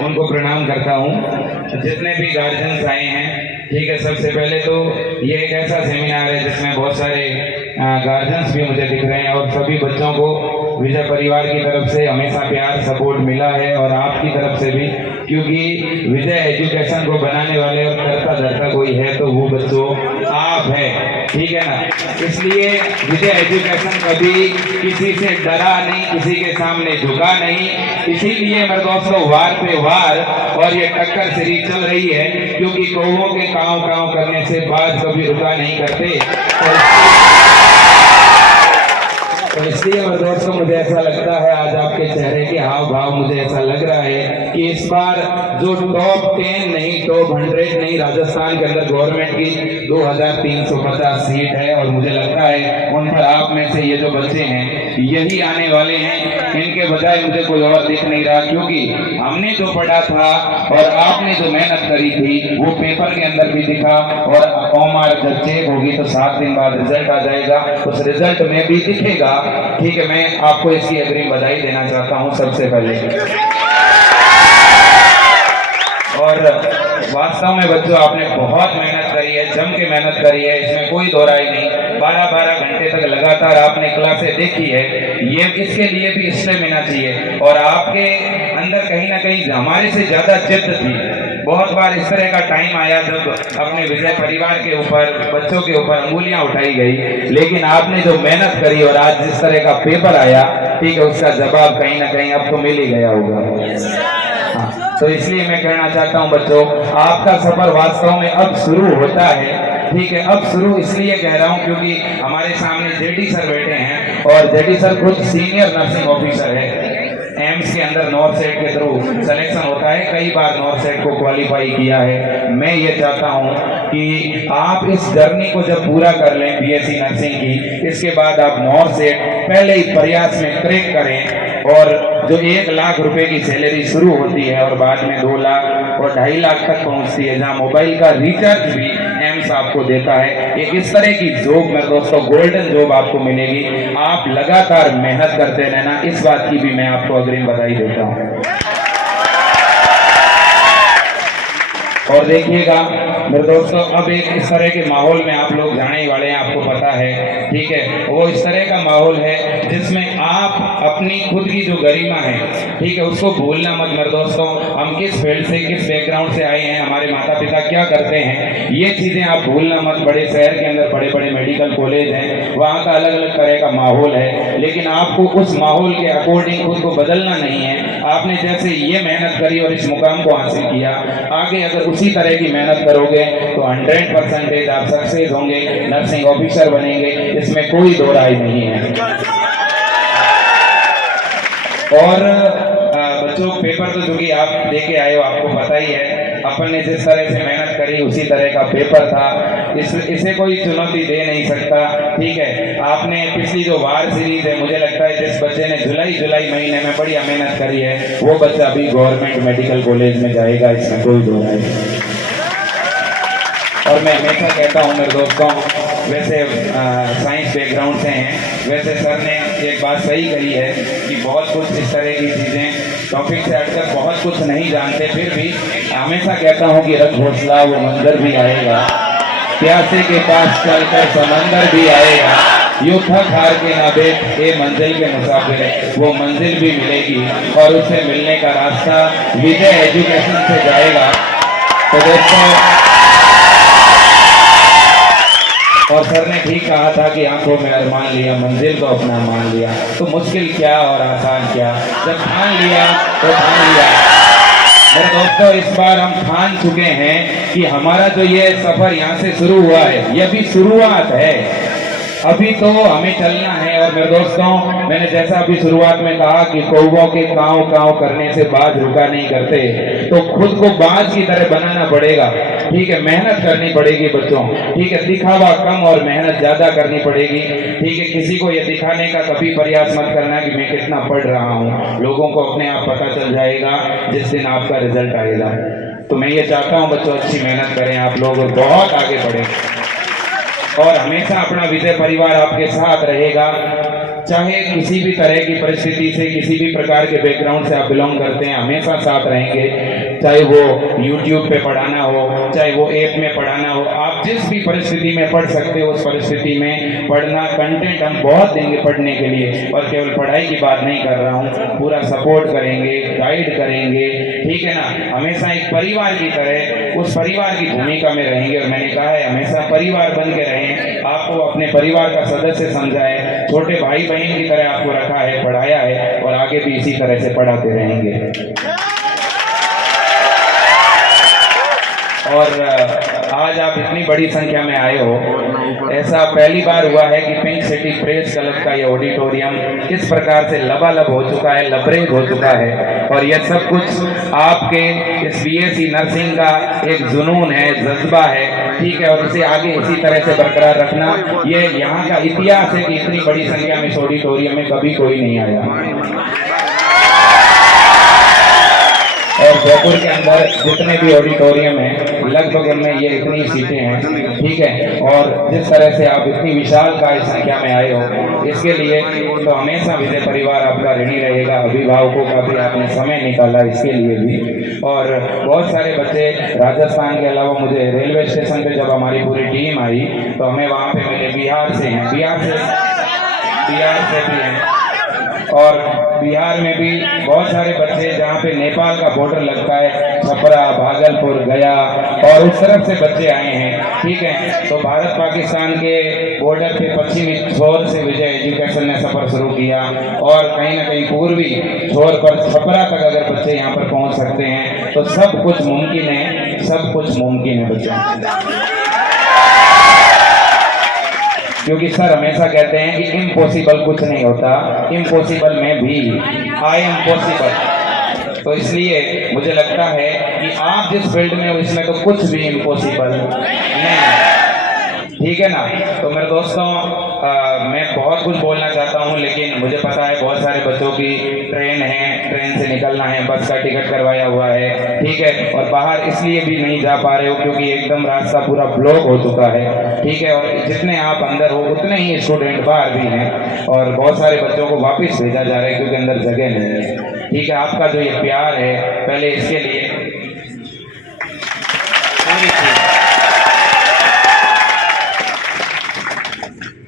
उनको प्रणाम करता हूँ। जितने भी गार्जियंस आए हैं, ठीक है, सबसे पहले तो ये एक ऐसा सेमिनार है जिसमें बहुत सारे गार्जियंस भी मुझे दिख रहे हैं और सभी बच्चों को विजय परिवार की तरफ से हमेशा प्यार सपोर्ट मिला है और आपकी तरफ से भी, क्योंकि विजय एजुकेशन को बनाने वाले और करता धरता कोई है तो वो बच्चों आप है, ठीक है ना। इसलिए विजय एजुकेशन कभी किसी से डरा नहीं, किसी के सामने झुका नहीं। इसीलिए मेरे दोस्तों वार पे वार और ये टक्कर सीरीज चल रही है, क्योंकि कौवों के काव काव करने से बाज कभी रुका नहीं करते। तो इसलिए मेरे दोस्तों मुझे ऐसा लगता है, आज आपके चेहरे के हाव भाव मुझे ऐसा लग रहा है कि इस बार जो टॉप 10 नहीं, टॉप 100 नहीं, राजस्थान के अंदर गवर्नमेंट की 2350 सीट है और मुझे लगता है उन पर आप में से ये जो बच्चे हैं यही आने वाले हैं। इनके बजाय मुझे कोई और दिख नहीं रहा, क्योंकि हमने जो पढ़ा था और आपने जो मेहनत करी थी वो पेपर के अंदर भी दिखा और ओमार जब चेक होगी तो 7 दिन बाद रिजल्ट आ जाएगा, उस रिजल्ट में भी दिखेगा, ठीक है। मैं आपको इसकी अग्रिम बधाई देना चाहता हूं सबसे पहले। और वास्तव में बच्चों आपने बहुत मेहनत करी है, जम के मेहनत करी है, इसमें कोई दो राय नहीं। 12-12 घंटे तक लगातार आपने क्लासें देखी है, ये इसके लिए भी स्टेमिना चाहिए और आपके अंदर कहीं ना कहीं हमारे से ज्यादा जिद्द थी। बहुत बार इस तरह का टाइम आया जब अपने विजय परिवार के ऊपर, बच्चों के ऊपर अंगुलियां उठाई गई, लेकिन आपने जो मेहनत करी और आज जिस तरह का पेपर आया, ठीक है, उसका जवाब कहीं ना कहीं अब तो मिल ही गया होगा। हाँ, तो इसलिए मैं कहना चाहता हूं बच्चों, आपका सफर वास्तव में अब शुरू होता है, ठीक है। अब शुरू इसलिए कह रहा हूं क्योंकि हमारे सामने जेडी सर बैठे हैं और जेडी सर खुद सीनियर नर्सिंग ऑफिसर है। एम्स के अंदर नॉर्थ सेट के थ्रू सिलेक्शन होता है, कई बार नॉर्थ सेट को क्वालिफाई किया है। मैं ये चाहता हूं कि आप इस जर्नी को जब पूरा कर लें बीएससी नर्सिंग की, इसके बाद आप नॉर्थ सेट पहले ही प्रयास में क्रैक करें और जो 1 लाख रुपए की सैलरी शुरू होती है और बाद में 2 लाख और 2.5 लाख तक पहुंचती है, जहां मोबाइल का रिचार्ज भी एम्स आपको देता है। एक इस तरह की जॉब मेरे दोस्तों, गोल्डन जॉब आपको मिलेगी। आप लगातार मेहनत करते रहना, इस बात की भी मैं आपको अग्रिम बधाई देता हूं। और देखिएगा मेरे दोस्तों, अब एक इस तरह के माहौल में आप लोग जाने वाले हैं, आपको पता है, ठीक है। वो इस तरह का माहौल है जिसमें आप अपनी खुद की जो गरिमा है, ठीक है, उसको भूलना मत मेरे दोस्तों। हम किस फील्ड से, किस बैकग्राउंड से आए हैं, हमारे माता पिता क्या करते हैं, ये चीजें आप भूलना मत। बड़े शहर के अंदर बड़े बड़े मेडिकल कॉलेज हैं, वहाँ का अलग अलग तरह का माहौल है, लेकिन आपको उस माहौल के अकॉर्डिंग खुद को बदलना नहीं है। आपने जैसे ये मेहनत करी और इस मुकाम को हासिल किया, आगे अगर उसी तरह की मेहनत करोगे तो 100% आप सक्सेस होंगे, नर्सिंग ऑफिसर बनेंगे, इसमें कोई दो राय नहीं है। और बच्चों, पेपर तो जो कि आप देके आए हो आपको पता ही है, अपन ने जिस तरह से मेहनत करी उसी तरह का पेपर था, इसे कोई चुनौती दे नहीं सकता, ठीक है। आपने पिछली जो वार सीरीज है, मुझे लगता है जिस बच्चे ने जुलाई महीने में बढ़िया मेहनत करी है वो बच्चा अभी गवर्नमेंट मेडिकल कॉलेज में जाएगा, इसमें कोई दो राय नहीं। और मैं हमेशा कहता हूँ मेरे दोस्तों, वैसे साइंस बैकग्राउंड से हैं, वैसे सर ने एक बात सही कही है कि बहुत कुछ इस तरह की चीज़ें टॉपिक से हटकर बहुत कुछ नहीं जानते, फिर भी हमेशा कहता हूँ कि रख हौसला, वो मंजर भी आएगा, प्यासे के पास चलकर समंदर भी आएगा, यूं थक हार के ना बैठ ए मंजिल के मुसाफिर, वो मंजिल भी मिलेगी और उसे मिलने का रास्ता विजय एजुकेशन से जाएगा। तो दोस्तों, और सर ने ठीक कहा था कि आंखों में अरमान लिया, मंजिल को अपना मान लिया, तो मुश्किल क्या और आसान क्या, जब ठान लिया तो ठान लिया। मेरे दोस्तों, इस बार हम ठान चुके हैं कि हमारा जो ये सफर यहाँ से शुरू हुआ है, ये भी शुरुआत है, अभी तो हमें चलना है। और मेरे दोस्तों, मैंने जैसा अभी शुरुआत में कहा कि कौवों के काव काव करने से बाज रुका नहीं करते, तो खुद को बाज की तरह बनाना पड़ेगा, ठीक है। मेहनत करनी पड़ेगी बच्चों, ठीक है। दिखावा कम और मेहनत ज्यादा करनी पड़ेगी, ठीक है। किसी को ये दिखाने का कभी प्रयास मत करना कि मैं कितना पढ़ रहा हूँ, लोगों को अपने आप पता चल जाएगा जिस दिन आपका रिजल्ट आएगा। तो मैं ये चाहता हूँ बच्चों, अच्छी मेहनत करें आप लोग और बहुत आगे बढ़ें, और हमेशा अपना विजय परिवार आपके साथ रहेगा। चाहे किसी भी तरह की परिस्थिति से, किसी भी प्रकार के बैकग्राउंड से आप बिलोंग करते हैं, हमेशा साथ रहेंगे। चाहे वो YouTube पे पढ़ाना हो, चाहे वो ऐप में पढ़ाना हो, आप जिस भी परिस्थिति में पढ़ सकते हो उस परिस्थिति में पढ़ना। कंटेंट हम बहुत देंगे पढ़ने के लिए, और केवल पढ़ाई की बात नहीं कर रहा हूँ, पूरा सपोर्ट करेंगे, गाइड करेंगे, ठीक है ना। हमेशा एक परिवार की तरह उस परिवार की भूमिका में रहेंगे, और मैंने कहा है हमेशा परिवार बन के रहें, आपको अपने परिवार का सदस्य समझा है, छोटे भाई बहन की तरह आपको रखा है, पढ़ाया है, और आगे भी इसी तरह से पढ़ाते रहेंगे। और आज आप इतनी बड़ी संख्या में आए हो, ऐसा पहली बार हुआ है कि पिंक सिटी प्रेस क्लब का ये ऑडिटोरियम किस प्रकार से लबालब हो चुका है, लबरेज हो चुका है। और यह सब कुछ आपके इस बीएससी नर्सिंग का एक जुनून है, जज्बा है, ठीक है। और इसे आगे इसी तरह से बरकरार रखना, ये यहाँ का इतिहास है कि इतनी बड़ी संख्या में इस ऑडिटोरियम में कभी कोई नहीं आया। और जयपुर के अंदर जितने भी ऑडिटोरियम हैं लगभग उनमें ये इतनी सीटें हैं, ठीक है। और जिस तरह से आप इतनी विशाल काय संख्या में आए हो, इसके लिए तो हमेशा विजय परिवार आपका ऋणी रहेगा। अभिभावकों का भी आपने समय निकाला इसके लिए भी। और बहुत सारे बच्चे राजस्थान के अलावा, मुझे रेलवे स्टेशन पे जब हमारी पूरी टीम आई तो हमें वहाँ पे मिले बिहार से हैं, बिहार से भी हैं, और बिहार में भी बहुत सारे बच्चे जहाँ पे नेपाल का बॉर्डर लगता है, छपरा, भागलपुर, गया, और उस तरफ से बच्चे आए हैं, ठीक है। तो भारत पाकिस्तान के बॉर्डर पे पश्चिमी छोर से विजय एजुकेशन ने सफर शुरू किया, और कहीं ना कहीं पूर्वी छोर पर छपरा तक अगर बच्चे यहाँ पर पहुँच सकते हैं तो सब कुछ मुमकिन है, सब कुछ मुमकिन है बच्चे। क्योंकि सर हमेशा कहते हैं कि इम्पॉसिबल कुछ नहीं होता, इम्पॉसिबल में भी आई एम पॉसिबल। तो इसलिए मुझे लगता है कि आप जिस फील्ड में हो इसमें तो कुछ भी इम्पॉसिबल नहीं है, ठीक है ना। तो मेरे दोस्तों, मैं बहुत कुछ बोलना चाहता हूँ, लेकिन मुझे पता है बहुत सारे बच्चों की ट्रेन है, ट्रेन से निकलना है, बस का टिकट करवाया हुआ है, ठीक है। और बाहर इसलिए भी नहीं जा पा रहे हो क्योंकि एकदम रास्ता पूरा ब्लॉक हो चुका है, ठीक है। और जितने आप अंदर हो उतने ही स्टूडेंट बाहर भी हैं, और बहुत सारे बच्चों को वापस भेजा जा रहा है क्योंकि अंदर जगह नहीं है, ठीक है। आपका जो ये प्यार है, पहले इसके लिए